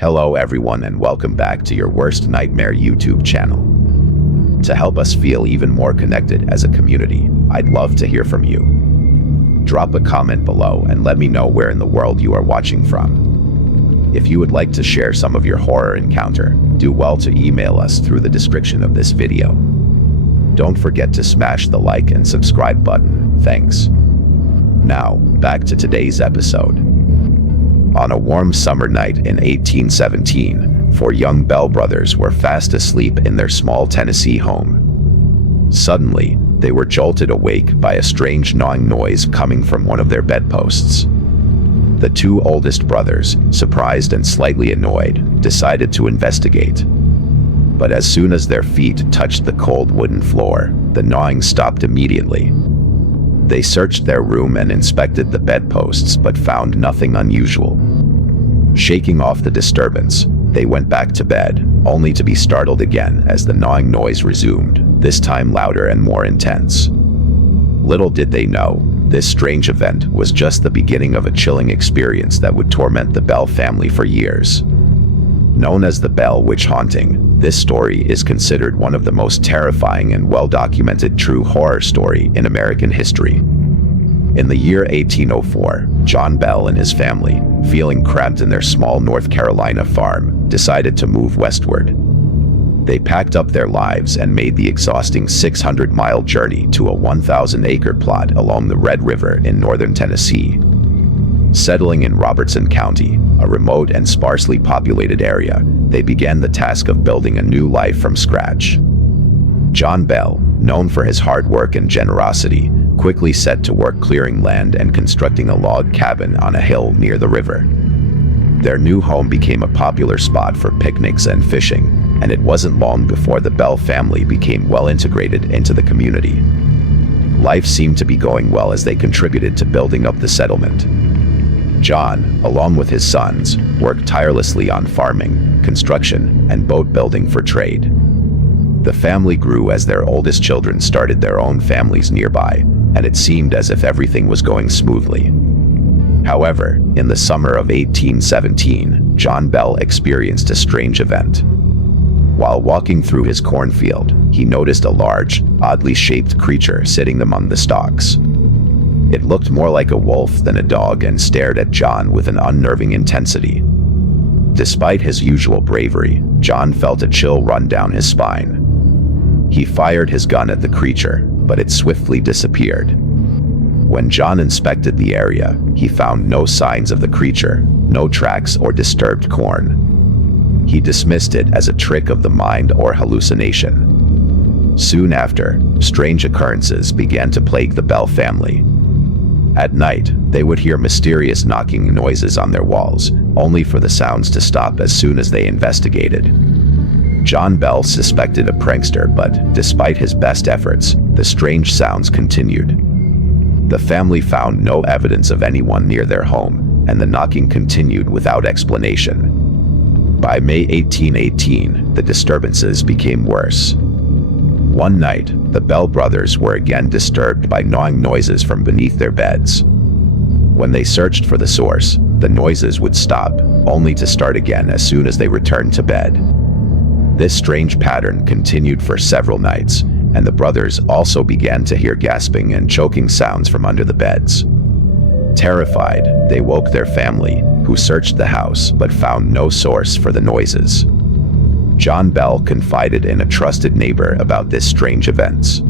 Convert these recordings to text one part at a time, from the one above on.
Hello everyone and welcome back to your worst nightmare YouTube channel. To help us feel even more connected as a community, I'd love to hear from you. Drop a comment below and let me know where in the world you are watching from. If you would like to share some of your horror encounter, do well to email us through the description of this video. Don't forget to smash the like and subscribe button. Thanks. Now, back to today's episode. On a warm summer night in 1817, four young Bell brothers were fast asleep in their small Tennessee home. Suddenly, they were jolted awake by a strange gnawing noise coming from one of their bedposts. The two oldest brothers, surprised and slightly annoyed, decided to investigate. But as soon as their feet touched the cold wooden floor, the gnawing stopped immediately. They searched their room and inspected the bedposts but found nothing unusual. Shaking off the disturbance, they went back to bed, only to be startled again as the gnawing noise resumed, this time louder and more intense. Little did they know, this strange event was just the beginning of a chilling experience that would torment the Bell family for years. Known as the Bell Witch Haunting, this story is considered one of the most terrifying and well-documented true horror story in American history. In the year 1804, John Bell and his family, feeling cramped in their small North Carolina farm, decided to move westward. They packed up their lives and made the exhausting 600-mile journey to a 1,000-acre plot along the Red River in northern Tennessee. Settling in Robertson County, a remote and sparsely populated area, they began the task of building a new life from scratch. John Bell, known for his hard work and generosity, quickly set to work clearing land and constructing a log cabin on a hill near the river. Their new home became a popular spot for picnics and fishing, and it wasn't long before the Bell family became well integrated into the community. Life seemed to be going well as they contributed to building up the settlement. John, along with his sons, worked tirelessly on farming, construction, and boat building for trade. The family grew as their oldest children started their own families nearby, and it seemed as if everything was going smoothly. However, in the summer of 1817, John Bell experienced a strange event. While walking through his cornfield, he noticed a large, oddly shaped creature sitting among the stalks. It looked more like a wolf than a dog and stared at John with an unnerving intensity. Despite his usual bravery, John felt a chill run down his spine. He fired his gun at the creature, but it swiftly disappeared. When John inspected the area, he found no signs of the creature, no tracks or disturbed corn. He dismissed it as a trick of the mind or hallucination. Soon after, strange occurrences began to plague the Bell family. At night, they would hear mysterious knocking noises on their walls, only for the sounds to stop as soon as they investigated. John Bell suspected a prankster, but despite his best efforts, the strange sounds continued. The family found no evidence of anyone near their home, and the knocking continued without explanation. By May 1818, the disturbances became worse. One night, the Bell brothers were again disturbed by gnawing noises from beneath their beds. When they searched for the source, the noises would stop, only to start again as soon as they returned to bed. This strange pattern continued for several nights, and the brothers also began to hear gasping and choking sounds from under the beds. Terrified, they woke their family, who searched the house but found no source for the noises. John Bell confided in a trusted neighbor about this strange events.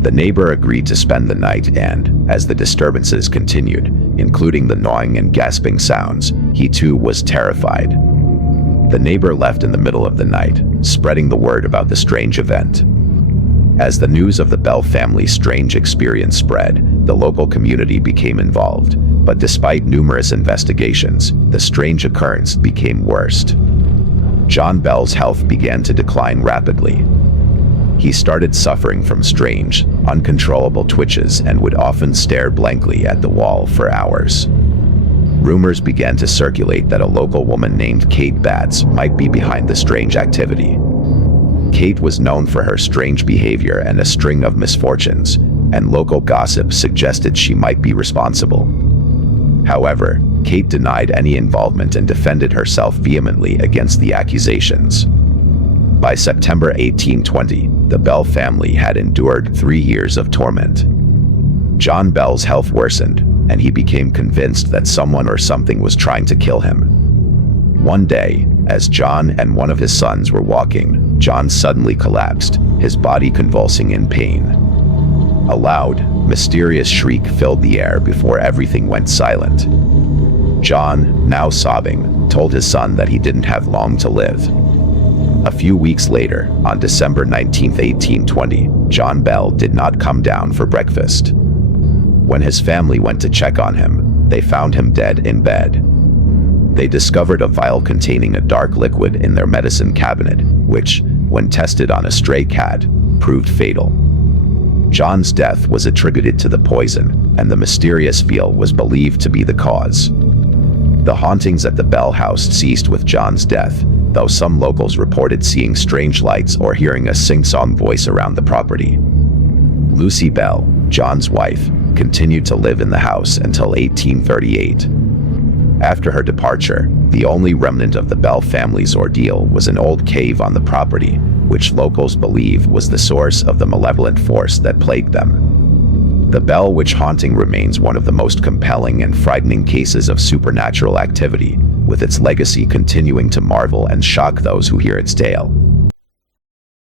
The neighbor agreed to spend the night and, as the disturbances continued, including the gnawing and gasping sounds, he too was terrified. The neighbor left in the middle of the night, spreading the word about the strange event. As the news of the Bell family's strange experience spread, the local community became involved, but despite numerous investigations, the strange occurrence became worse. John Bell's health began to decline rapidly. He started suffering from strange, uncontrollable twitches and would often stare blankly at the wall for hours. Rumors began to circulate that a local woman named Kate Batts might be behind the strange activity. Kate was known for her strange behavior and a string of misfortunes, and local gossip suggested she might be responsible. However, Kate denied any involvement and defended herself vehemently against the accusations. By September 1820, the Bell family had endured 3 years of torment. John Bell's health worsened, and he became convinced that someone or something was trying to kill him. One day, as John and one of his sons were walking, John suddenly collapsed, his body convulsing in pain. A loud, mysterious shriek filled the air before everything went silent. John, now sobbing, told his son that he didn't have long to live. A few weeks later, on December 19, 1820, John Bell did not come down for breakfast. When his family went to check on him, they found him dead in bed. They discovered a vial containing a dark liquid in their medicine cabinet, which, when tested on a stray cat, proved fatal. John's death was attributed to the poison, and the mysterious vial was believed to be the cause. The hauntings at the Bell house ceased with John's death, though some locals reported seeing strange lights or hearing a sing-song voice around the property. Lucy Bell, John's wife, continued to live in the house until 1838. After her departure, the only remnant of the Bell family's ordeal was an old cave on the property, which locals believe was the source of the malevolent force that plagued them. The Bell witch haunting remains one of the most compelling and frightening cases of supernatural activity, with its legacy continuing to marvel and shock those who hear its tale.